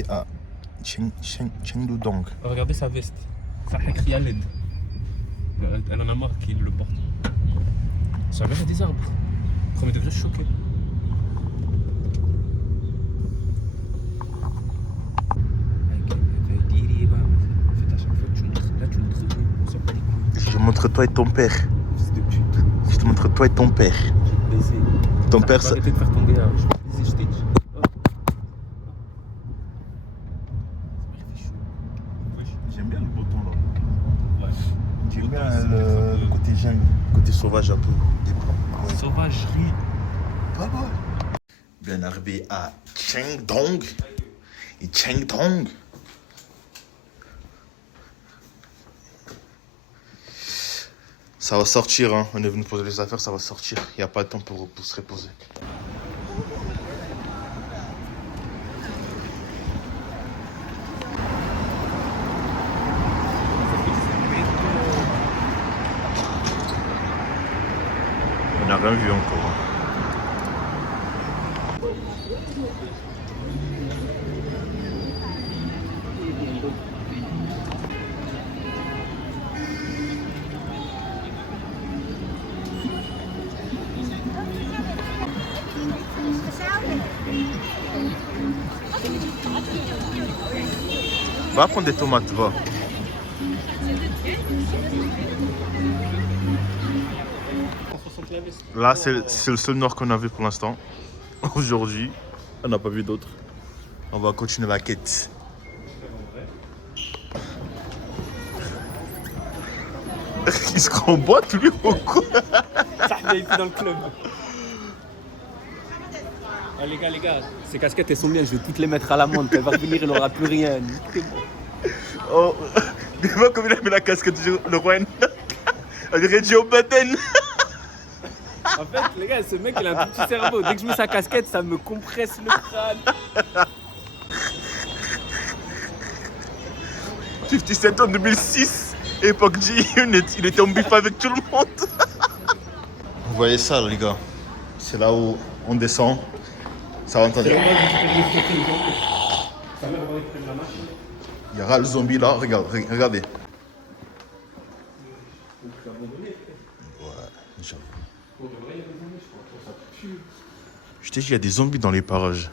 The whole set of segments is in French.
arrivé à Chengdu-dong. Regardez sa veste. Ça écrit à l'aide. Elle en a marre qu'il le porte. Ça vient des arbres. Premier degré, je suis choqué. Je montre toi et ton père. Je te montre toi et ton père. Ton père, ça... Arrêtez de faire tomber là. Je vais baiser, je t'ai dit. J'aime bien le beau temps là. Ouais. J'aime bien le côté jungle, côté sauvage un peu. Ouais. Sauvagerie. Pas mal. Bien arrivé à Chengdong. Et Chengdong. Ça va sortir, hein. On est venu poser les affaires, ça va sortir. Il n'y a pas de temps pour se reposer. On n'a rien vu encore. Hein. Va prendre des tomates, va. Là, c'est le seul nord qu'on a vu pour l'instant. Aujourd'hui, on n'a pas vu d'autres. On va continuer la quête. Il se remboîte lui ou quoi? Ça il est dans le club. Ah, les gars, ces casquettes elles sont bien, je vais toutes les mettre à l'amende. Quand elle va revenir, il n'aura plus rien. Oh, dis-moi comme il a mis la casquette de le Rouen. On dirait Joe Biden. En fait, les gars, ce mec il a un tout petit cerveau. Dès que je mets sa casquette, ça me compresse le crâne. 57 en 2006, époque G-Unit, il était en bif avec tout le monde. Vous voyez ça, les gars? C'est là où on descend. Ça va entendre. Il y aura le zombie là, regardez. Ouais, j'avoue. Je t'ai dit, il y a des zombies dans les parages.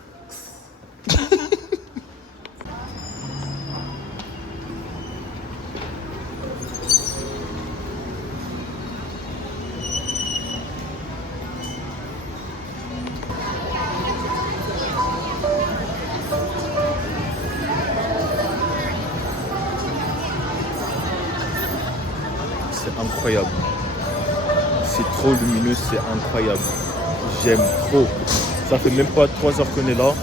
C'est incroyable. C'est trop lumineux, c'est incroyable. J'aime trop. Ça fait même pas 3 heures qu'on est là,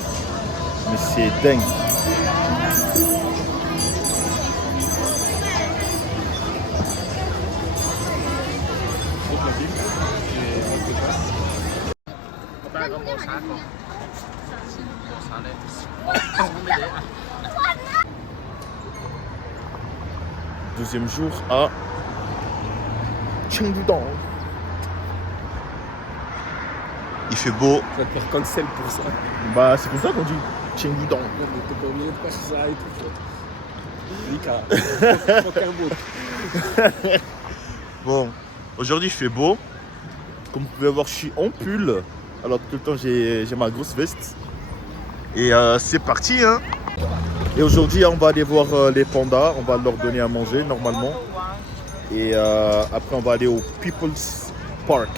mais c'est dingue. Deuxième jour à Chengdu-dong. Il fait beau. Tu vas te faire cancel pour ça. Bah c'est pour ça qu'on dit Chengdu-dong. T'es pas obligé de faire ça et tout. Mika, aucun mot. Bon, aujourd'hui il fait beau. Comme vous pouvez voir, je suis en pull. Alors tout le temps j'ai ma grosse veste. Et c'est parti hein. Et aujourd'hui on va aller voir les pandas. On va leur donner à manger normalement. Et après on va aller au People's Park.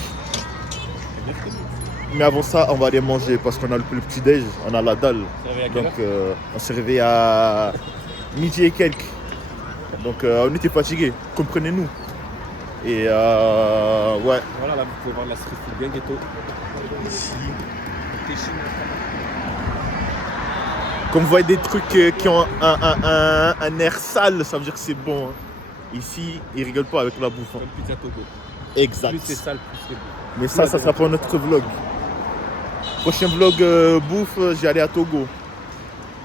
Mais avant ça on va aller manger parce qu'on a le petit déj, on a la dalle. Donc on s'est réveillé à midi et quelques. Donc on était fatigués, comprenez-nous. Et ouais. Voilà, là vous pouvez voir la street food bien ghetto. Ici. Comme vous voyez des trucs qui ont un air sale, ça veut dire que c'est bon. Hein. Ici, ils rigolent pas avec la bouffe. Hein. Comme pizza Togo. Exact. Plus c'est sale, plus c'est bon. Mais ça sera pour notre vlog. Prochain vlog bouffe, j'ai allé à Togo.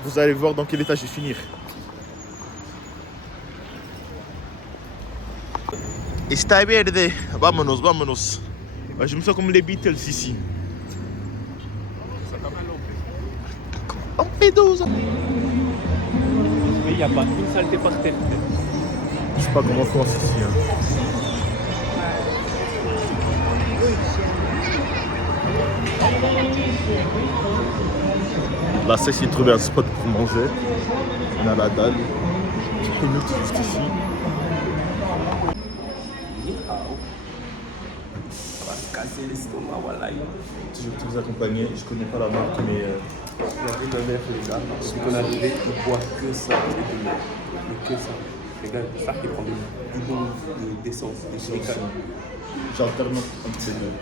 Vous allez voir dans quel état je vais finir. Está verde. Vámonos, vámonos. Je me sens comme les Beatles ici. Ça pas mal Lampedusa. n'y a pas une saleté par terre. Je sais pas comment France ici. Hein. Là, c'est essayer de trouver un spot pour manger. On a la dalle. Petite minute juste ici. Ça va se casser l'estomac, voilà. Toujours vous accompagner. Je connais pas la marque, mais. Regardez ma mère, les gars. Celui qu'on est arrivé, il boit que ça. Mais que ça. Regarde, ça qui prend du bon d'essence, des silicates. J'alterne entre ces deux.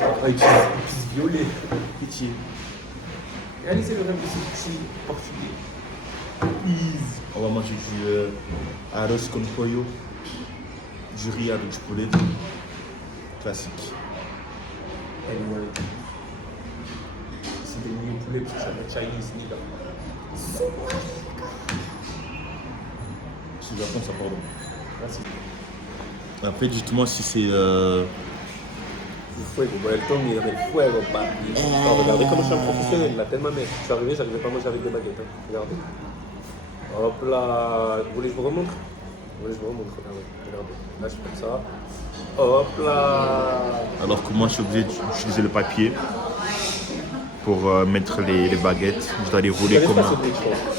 Après, il utilise violet. Pitié. Regardez, c'est le rêve de ce petit portugais. On va manger du arroz con pollo, du riz avec du poulet. Classique. Anyway. C'est des mini poulets parce que j'avais Chinese ni là. C'est Japon, ça, pardon. Merci. Après, dites-moi si c'est. Le fuego, bon, elle tombe, il y avait le fuego, papi. Regardez comment je suis un professionnel, là, tellement mec. Je suis arrivé, j'arrivais pas à manger avec des baguettes. Hein. Regardez. Hop là. Vous voulez que je vous remontre? Regardez. Là, je fais ça. Hop là. Alors que moi, je suis obligé d'utiliser le papier pour mettre les baguettes. Je dois les rouler comme un.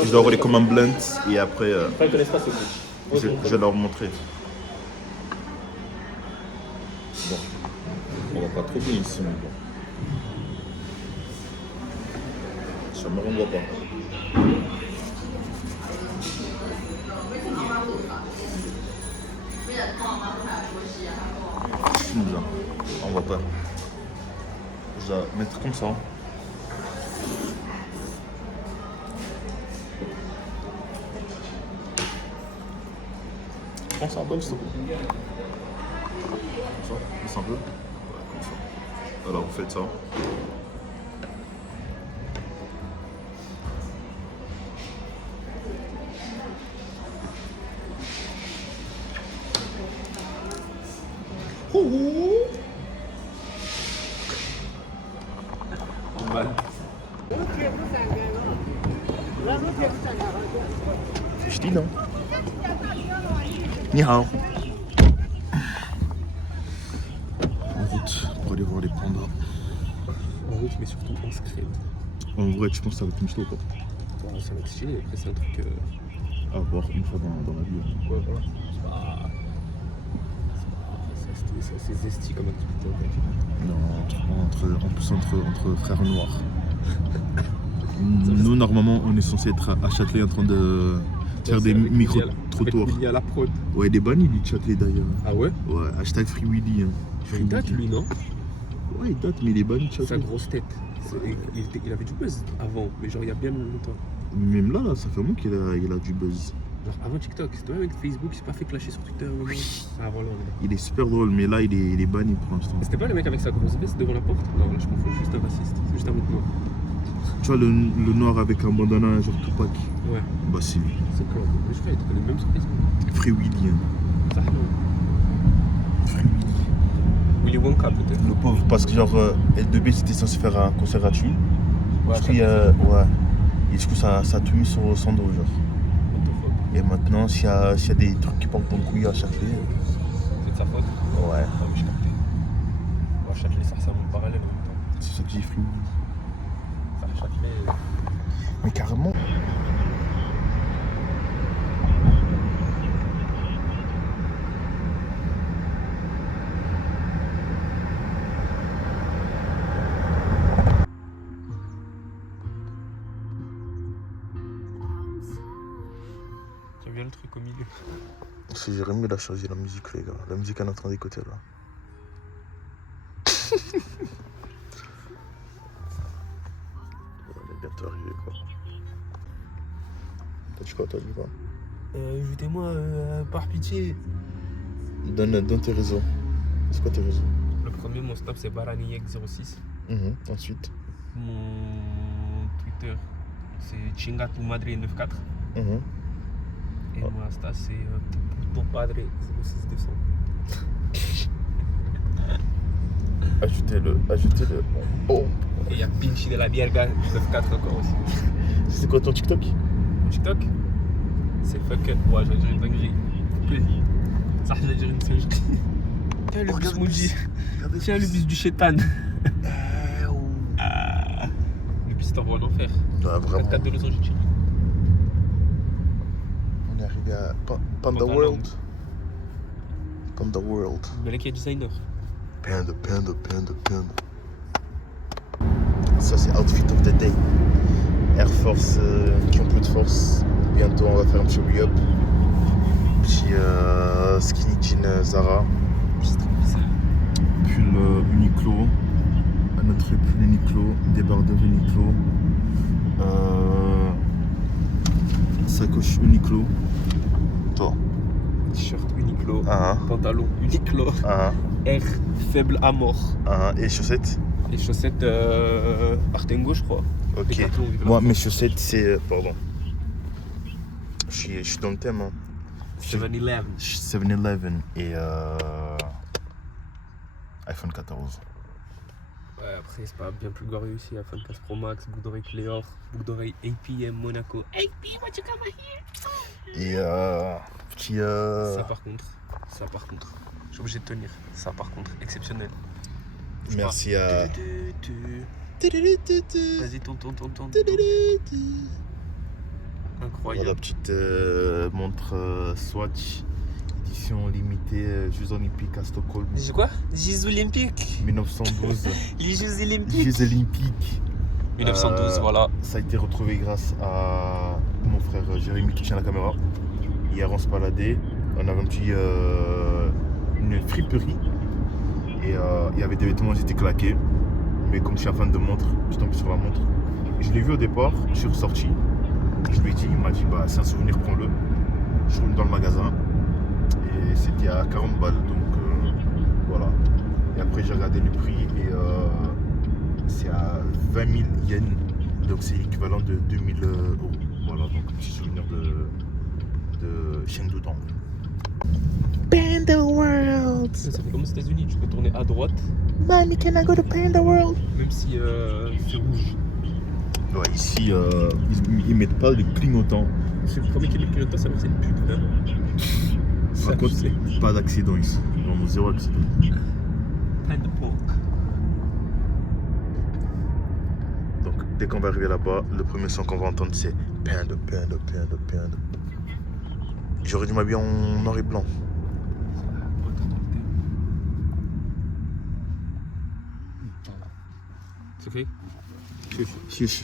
Je dois rouler comme un blunt et après. Ils ne connaissent pas ce glitch. Je vais leur montrer. Bon. On va pas trop bien ici, mais bon. Ça me renvoie pas. Là. On va pas. Je dois mettre comme ça. Je pense que c'est un bon stop. Comme ça, laisse un peu. Ouais, comme ça. Alors vous faites ça. Mal. C'est stylé, hein? Ni hao. En route pour aller voir les pandas. En route, mais surtout en secret. En vrai, tu penses que ça va être une slow, quoi? Bon, ça va être stylé, après c'est un truc. À voir une fois dans la vie. Hein. Ouais, voilà. C'est zesti comme activité en fait. Non, en plus entre frères noirs. Nous, normalement, on est censé être à Châtelet en train de faire des micro-trottoirs. Il y a la prod. Ouais, des bannis, lui, de Châtelet d'ailleurs. Ah ouais? Ouais, hashtag Free Willy. Hein. Il date lui, non? Ouais, il date, mais il est banni de Sa Châtelet. grosse tête. Il avait du buzz avant, mais genre il y a bien longtemps. Même là, ça fait un moment qu'il a du buzz. Genre avant TikTok, c'était avec Facebook, il s'est pas fait clasher sur Twitter. Oui. Ah voilà. Il est super drôle, mais là, il est banni pour l'instant. C'était pas le mec avec sa grosse veste devant la porte? Non, là je confonds, juste un raciste. C'est juste un mec noir. Tu vois, le noir avec un bandana, genre Tupac. Ouais. Bah, c'est lui. C'est clair. Mais je crois qu'il était le même sur Facebook. Free Willy. Hein. Ça, Free Willy. Willy Wonka peut-être. Le pauvre, parce que genre, L2B c'était censé faire un concert gratuit. Ouais, Du coup, ouais. Et du coup, ça a tout mis sur son dos, genre. What the fuck. Et maintenant, s'il y a des trucs qui partent en couille à Châtelet. C'est de sa faute. Ouais. Ah oui, je captais. Moi, Châtelet, ça ressemble en parallèle en même temps. C'est ça que j'ai Free Willy. Ça, Châtelet. Mais carrément. J'aime bien le truc au milieu. Si Jérémy, il a changé la musique, les gars. La musique qu'on est en train d'écouter là. On est bientôt arrivé, quoi. T'as dit quoi? Ajoutez-moi par pitié. Donne tes réseaux. C'est quoi tes réseaux? Le premier, mon stop, c'est Baraniek06. Ensuite. Mon Twitter, c'est Chingatumadre94. Et mon Insta, c'est Puto Padre 06200. Ajoutez-le. Oh. Et il y a Pinchi de la Vierga 94 encore aussi. C'est quoi ton TikTok? Mon TikTok, c'est fuck. Ouais, j'allais dire une dinguerie. Coupé. Ça, j'allais dire une singerie. Tiens, le bus maudit. Tiens, le bus du chétan. Le bus t'envoie en enfer. Ouais, vraiment. 4 de Los Angeles. On est arrivé à Panda Panda World. Panda World. Mais là, qui est designer. Panda. Ça, c'est outfit of the day. Air Force qui ont peu de force. Bientôt, on va faire un petit re-up. Petit skinny jean Zara. Pull Uniqlo. Un autre pull Uniqlo. Débardeur Uniqlo. Sacoche Uniqlo. Toi. T-shirt Uniqlo. Ah. Pantalon Uniqlo. Ah. Air faible à mort. Ah. Et chaussettes. Les chaussettes Artengo, je crois. Ok. Décathlon, vive la Moi, France. mes chaussettes, c'est. Pardon. Je suis dans le thème. Hein. 7-Eleven. 7-Eleven et iPhone 14. Ouais, après, c'est pas bien plus glorieux ici. iPhone 15 Pro Max, boucle d'oreille Cléor, boucle d'oreille APM Monaco. AP, what you got here? Et petit. Ça par contre, je suis obligé de tenir. Ça par contre, exceptionnel. Merci à. Vas-y, tourne. Voilà, Incroyable. petite montre Swatch, édition limitée, Jeux Olympiques à Stockholm, C'est quoi? Jeux Olympiques. 1912. Les Jeux Olympiques. Jeux Olympiques. 1912, voilà. Ça a été retrouvé grâce à mon frère Jérémy qui tient la caméra. Hier, on se baladait, on avait une friperie et il y avait des vêtements qui étaient claqués. Mais comme je suis un fan de montres, je suis tombé sur la montre. Et je l'ai vu au départ, je suis ressorti. Je lui ai dit, il m'a dit, bah, c'est un souvenir, prends-le. Je suis revenu dans le magasin et c'était à 40 balles, donc voilà. Et après, j'ai regardé le prix et c'est à 20 000 yens, donc c'est l'équivalent de 2000 euros. Voilà, donc un petit souvenir de Chengdu Dong. Panda World! Ça fait comme aux États-Unis, tu peux tourner à droite, Mommy, can I go to Panda World? même si c'est rouge. Ouais, ici, ils mettent pas le clignotant. C'est le premier qui met le clignotant, ça veut dire que c'est une pute, vraiment. Par contre, pas d'accident ici. Vraiment zéro accident. Plein de porc. Donc, dès qu'on va arriver là-bas, le premier son qu'on va entendre, c'est Panda. J'aurais dû m'habiller en noir et blanc. C'est fait? Chiche.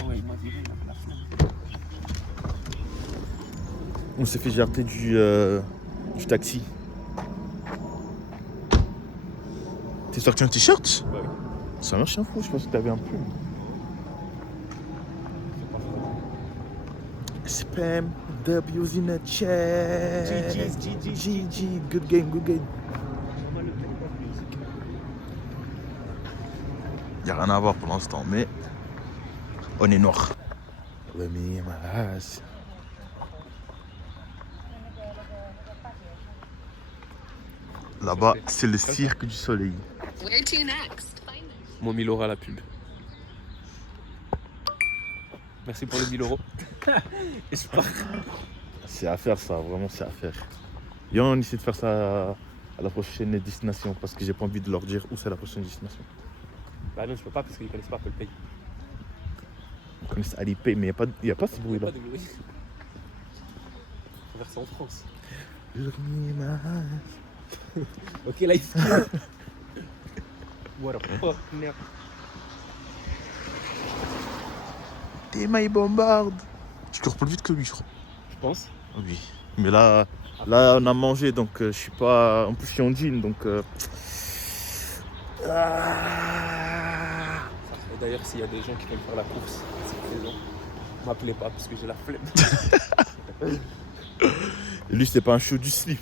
Ah ouais, il m'a viré la flemme. On s'est fait jarter du taxi. T'es sorti un t-shirt? Ouais. Ça marche un fou, je pense que t'avais un plume. Spam, W's in the chat. GG, good game. Y'a rien à voir pour l'instant, mais on est noir. Let me in my eyes. Là-bas, c'est le cirque du soleil. Where to next? Mon 1000 euros à la pub. Merci pour les 1000 euros. Et je pars. C'est à faire ça, vraiment c'est à faire. Et on essaie de faire ça à la prochaine destination parce que j'ai pas envie de leur dire où c'est la prochaine destination. Bah non, je peux pas parce qu'ils connaissent pas Apple Pay. Ils connaissent Alipay, mais il n'y a pas ce Il y bruit a là. pas de bruit. Faut faire ça en France. Ok, là, il se What a fuck, merde. T'es ma bombarde. Tu cours plus vite que lui, je crois. Je pense. Oui. Mais là on a mangé donc je suis pas. En plus, je suis en jean donc. Et d'ailleurs, s'il y a des gens qui veulent faire la course, c'est présent. M'appelez pas parce que j'ai la flemme. Et lui, c'était pas un show du slip.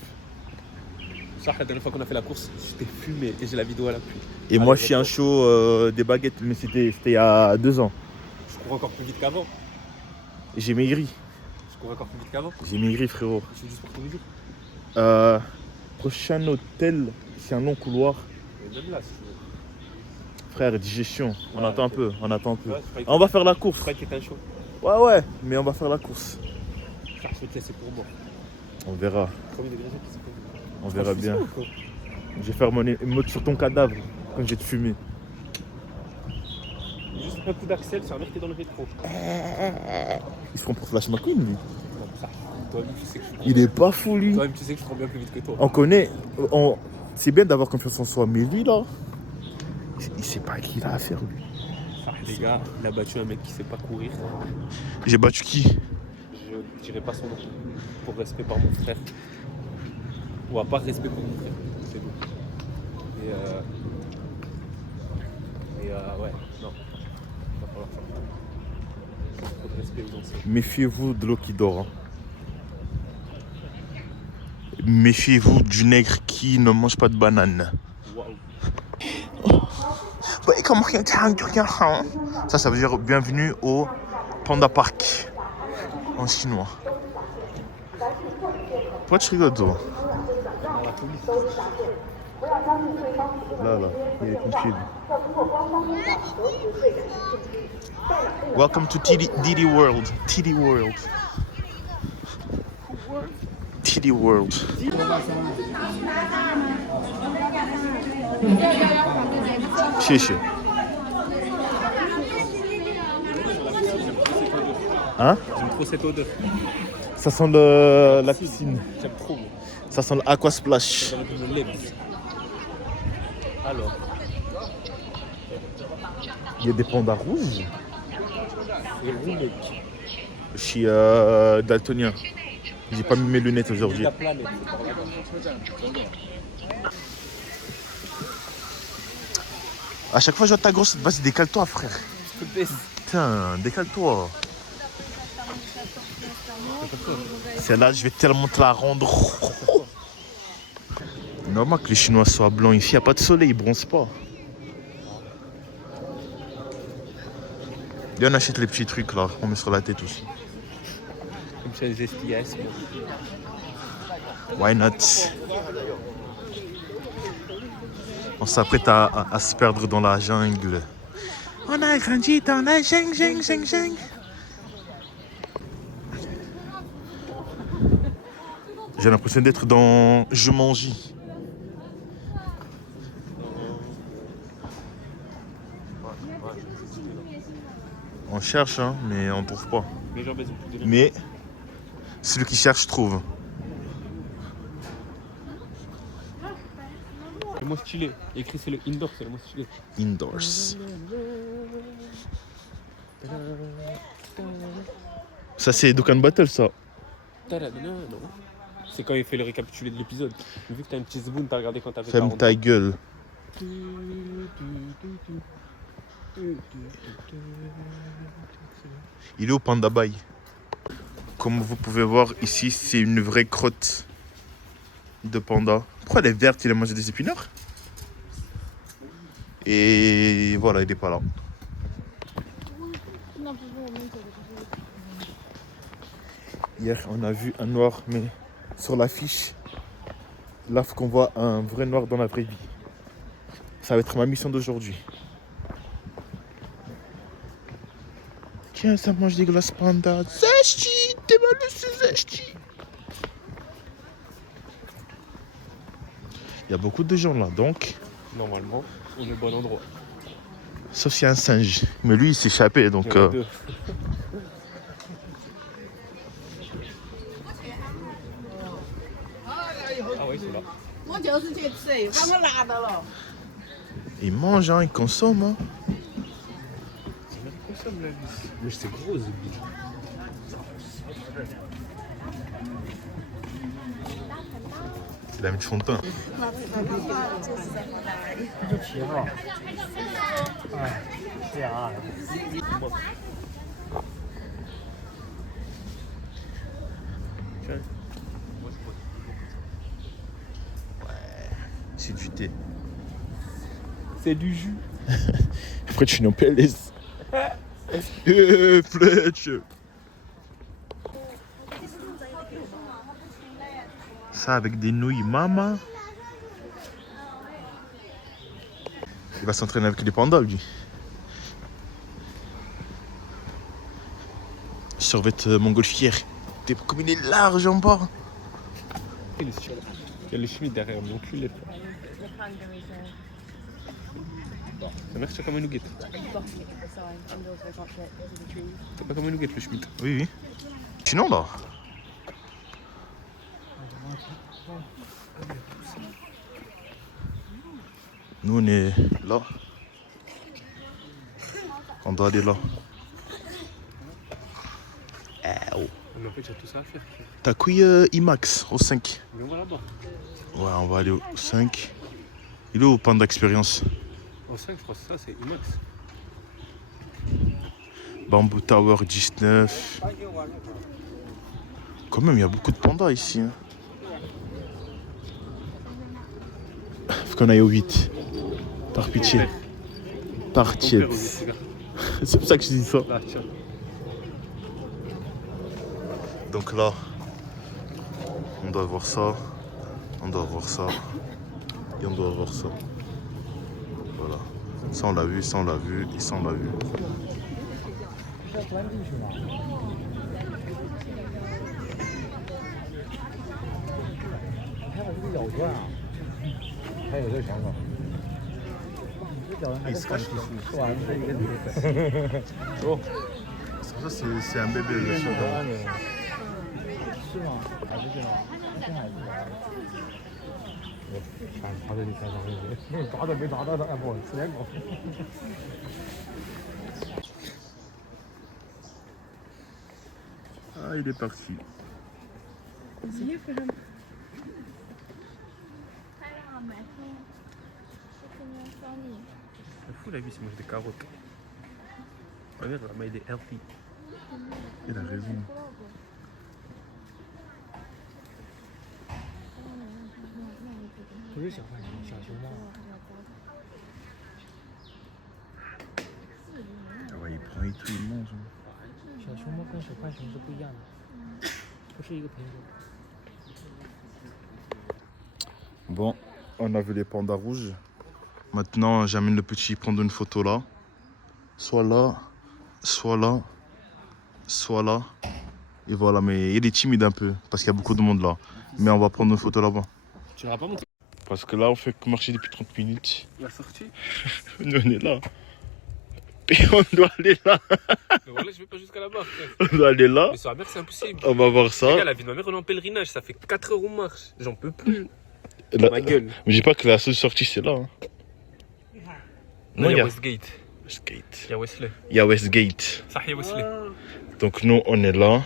Ça, la dernière fois qu'on a fait la course, j'étais fumé et j'ai la vidéo à l'appui. Et moi, je suis un show des baguettes, mais c'était il y a 2 ans. Je cours encore plus vite qu'avant. Et j'ai maigri. Je cours encore plus vite qu'avant. J'ai maigri, frérot. Je fais du sport tous les jours. Prochain hôtel, c'est un long couloir. Et même là, si tu veux. Frère, digestion. On Ouais, attend ok. un peu, on attend un peu. Ouais, je croyais que- On va faire la Je course. croyais que t'étais un show. Ouais, mais on va faire la course. Frère, je vais te laisser pour moi. On verra. Premier degré, c'est pas bon. On verra bien. Franchement, quoi. Je vais faire mon émote sur ton cadavre quand je vais te fumer. Juste un coup d'accel, c'est un mec qui est dans le rétro. Ils seront pour Flash McQueen, lui. Non, ça. Toi-même, tu sais que je suis. Il est pas fou, lui. Toi-même, tu sais que je prends bien plus vite que toi. On connaît. C'est bien d'avoir confiance en soi, mais lui, là, il sait pas à qui il a affaire, lui. Ah, les gars, il a battu un mec qui sait pas courir. J'ai battu qui? Je dirais pas son nom. Pour respect par mon frère. Ou à part respect pour mon frère. C'est bon. Ouais, non. Il va falloir faire. Faut de respect aux anciens. Méfiez-vous de l'eau qui dort. Hein. Méfiez-vous du nègre qui ne mange pas de banane. Waouh. Ça veut dire bienvenue au Panda Park en chinois. Pourquoi tu rigoles, toi? Là, il est pompier. Welcome to Didi World. Didi World. Didi World. Chiche. Hein? J'aime trop cette odeur. Ça sent la piscine. J'aime trop, moi. Ça sent l'aqua splash. J'aurais pu me lever. Alors, Il y a des pandas rouges. et roux, mec. Je suis daltonien. J'ai pas mis mes lunettes aujourd'hui. La planète, c'est par là-bas. À chaque fois que je vois ta grosse, vas-y, décale-toi, frère. Je te baisse. Putain, décale-toi. Celle-là, je vais tellement te la rendre. Normal que les Chinois soient blancs. Ici, il n'y a pas de soleil, ils bronzent pas. Et on achète les petits trucs là, on met sur la tête aussi. Comme chez les STS. Why not? On s'apprête à se perdre dans la jungle. On a grandi dans la jungle. J'ai l'impression d'être dans Jumanji. On cherche, hein, mais on trouve pas. Les gens baissent plus de Mais celui qui cherche trouve. Le mot stylé. Écrit c'est le indoor, c'est le mot stylé. Indoors. Ça c'est Dokkan Battle ça. Non. C'est quand il fait le récapitulé de l'épisode. Vu que t'as un petit zboon, t'as regardé quand t'avais Ferme 40 ta gueule. Il est au Panda Bay. Comme vous pouvez voir ici, c'est une vraie crotte de panda. Pourquoi elle est verte? Il a mangé des épinards. Et voilà, il n'est pas là. Hier, on a vu un noir, mais sur l'affiche, là, faut qu'on voit un vrai noir dans la vraie vie. Ça va être ma mission d'aujourd'hui. Tiens, ça mange des glaces panda. Zeshti, t'es malheureux, c'est Zeshti. Il y a beaucoup de gens là, donc. Normalement, on est au bon endroit. Sauf s'il y a un singe. Mais lui, il s'est échappé, donc. Il y en a deux. Ah oui, c'est là. Il mange, hein, il consomme. Hein. On consomme la vie. Mais c'est gros, ce bide. Il a mis de fond de teint. C'est du thé. C'est du jus. Après, tu n'en PLS. Fletch. Ça avec des nouilles, maman. Il va s'entraîner avec les pandas, lui. Survette montgolfière. Comme il est large en bas. Il y a le Schmidt derrière, mon cul est Ça marche comme un nougat. C'est pas comme un nougat le Schmidt. Oui, oui. Sinon là. Nous on est là. On doit aller là. Mais en fait, j'ai tout ça à faire. T'as couille IMAX au 5. Mais on va là-bas. Ouais, on va aller au 5. Il est au pan d'expérience. Au 5, je crois que ça, c'est IMAX. Bamboo Tower 19. Quand même, il y a beaucoup de pandas ici. Hein. Faut qu'on aille au 8. Par pitié. Par tiède. C'est pour ça que je dis ça. Là, tiens. Donc là, on doit voir ça. On doit voir ça. Et on doit voir ça. Voilà. Ça on l'a vu, ça on l'a vu, et ça on l'a vu. Il se cache là. Oh. Ça c'est un bébé le soir. Ah, il est parti. C'est fou la vie, c'est mange des carottes. Regarde, mais il est healthy. Il a raison. Ah ouais, il prend et tout, il mange. Bon, on a vu les pandas rouges. Maintenant, j'amène le petit prendre une photo là. Soit là, soit là, soit là. Et voilà, mais il est timide un peu parce qu'il y a beaucoup de monde là. Mais on va prendre une photo là-bas. Tu l'auras pas montré? Parce que là, on fait que marcher depuis 30 minutes. La sortie? Nous, on est là. Et on doit aller là. Mais voilà, je vais pas jusqu'à là-bas. On doit aller là. Mais sur la mer, c'est impossible. On va voir ça. Regarde, la vie de ma mère, on est en pèlerinage. Ça fait 4 heures on marche. J'en peux plus. Là- Ma gueule. Mais je dis pas que la seule sortie, c'est là. Hein. Non, il y y a a Westgate. Westgate. Il y a Wesley. Il y a Westgate. Ça, il y a Wesley. Donc, nous, on est là.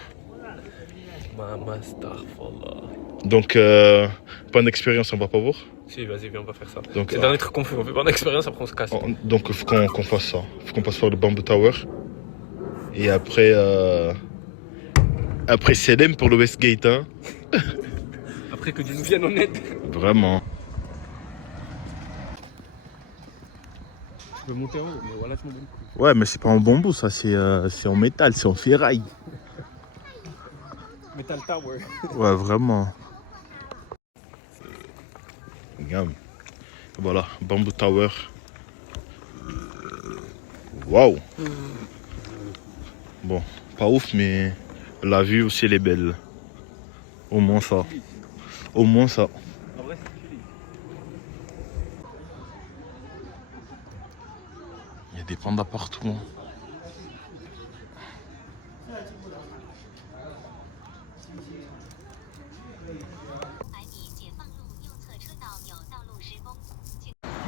Mama Starfall. Donc, pas d'expérience, on va pas voir. Si, vas-y, viens, on va faire ça. Donc, C'est le dernier truc qu'on fait. On fait pas d'expérience, après on se casse. Donc, il faut qu'on fasse ça. Il faut qu'on passe par le Bamboo Tower. Et après, après Selem pour le Westgate. Hein. Après que Dieu nous vienne en aide. Vraiment. Je peux monter en haut, mais voilà, je m'en bats le cul. Ouais, mais c'est pas en bambou, ça, c'est en métal, c'est en ferraille. Metal Tower. Ouais, vraiment. Regarde. Voilà, Bamboo Tower. Waouh. Bon, pas ouf, mais la vue aussi, elle est belle. Au moins ça. Au moins ça. En vrai, c'est joli. Il y a des pandas partout. Hein.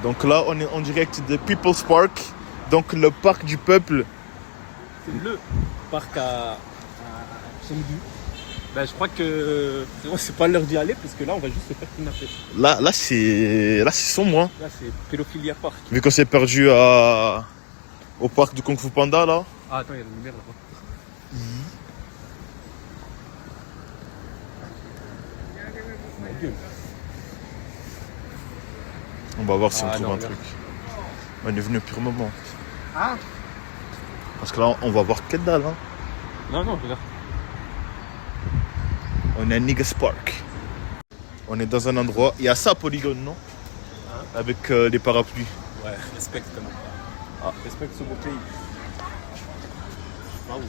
Donc là, on est en direct de People's Park, donc le parc du peuple. C'est le parc à Chengdu. Ben, je crois que c'est pas l'heure d'y aller parce que là on va juste se faire kidnapper. Là c'est son moi. Là c'est Pédophilia Park. Vu qu'on s'est perdu au parc du Kung Fu Panda là. Ah attends, il y a une lumière là-bas. Ma gueule. On va voir si on Ah, trouve non, un regarde. truc. On est venu au pur moment. Ah Parce que là on va voir quelle dalle. Hein. non, regarde. On est à Niggas Park. On est dans un endroit. Il y a ça à Polygone, non? Avec les parapluies. Ouais, respecte quand même. Ah, respecte ce beau pays. Ah oui.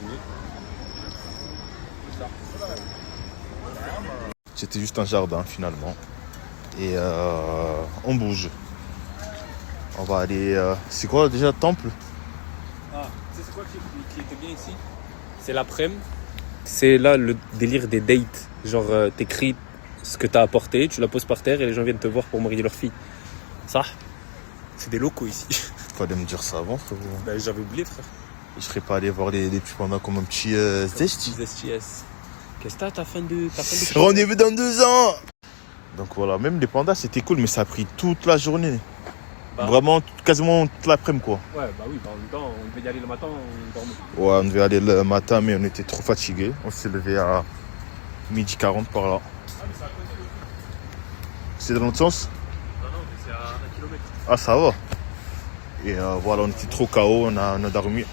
c'était juste un jardin finalement. Et on bouge. On va aller... c'est quoi déjà, temple? Ah, tu sais c'est quoi qui était bien ici? C'est l'après-midi. C'est là le délire des dates. Genre, t'écris ce que t'as apporté, tu la poses par terre et les gens viennent te voir pour marier leur fille. Ça, c'est des locaux ici. Fallait me dire ça avant, frérot. Ben, j'avais oublié, frère. Je serais pas allé voir les petits pandas comme un petit zesti. STS. Qu'est-ce que t'as fin de... Rendez-vous dans 2 ans. Donc voilà, même les pandas c'était cool, mais ça a pris toute la journée. Bah. Vraiment, quasiment toute l'après-midi quoi. Ouais, bah oui, en même temps, on devait y aller le matin, on dormait. Ouais, on devait aller le matin, mais on était trop fatigués. On s'est levé à 12h40 par là. Ah, mais c'est à côté, le coup. C'est dans l'autre sens? Non, mais c'est à 1 kilomètre. Ah, ça va. Et voilà, on était trop KO, on a dormi.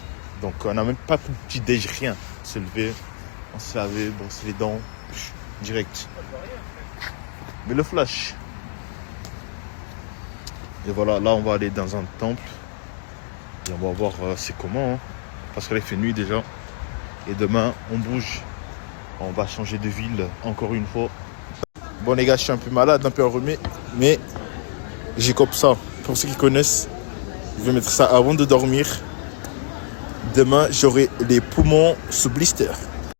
Donc on n'a même pas pris de petit déj, rien. On s'est levé, on s'est lavé, brossé les dents, direct. Mais le flash. Et voilà, là on va aller dans un temple. Et on va voir c'est comment. Hein. Parce qu'il fait nuit déjà. Et demain, on bouge. On va changer de ville encore une fois. Bon les gars, je suis un peu malade, un peu enrhumé. Mais j'ai comme ça. Pour ceux qui connaissent, je vais mettre ça avant de dormir. Demain, j'aurai les poumons sous blister.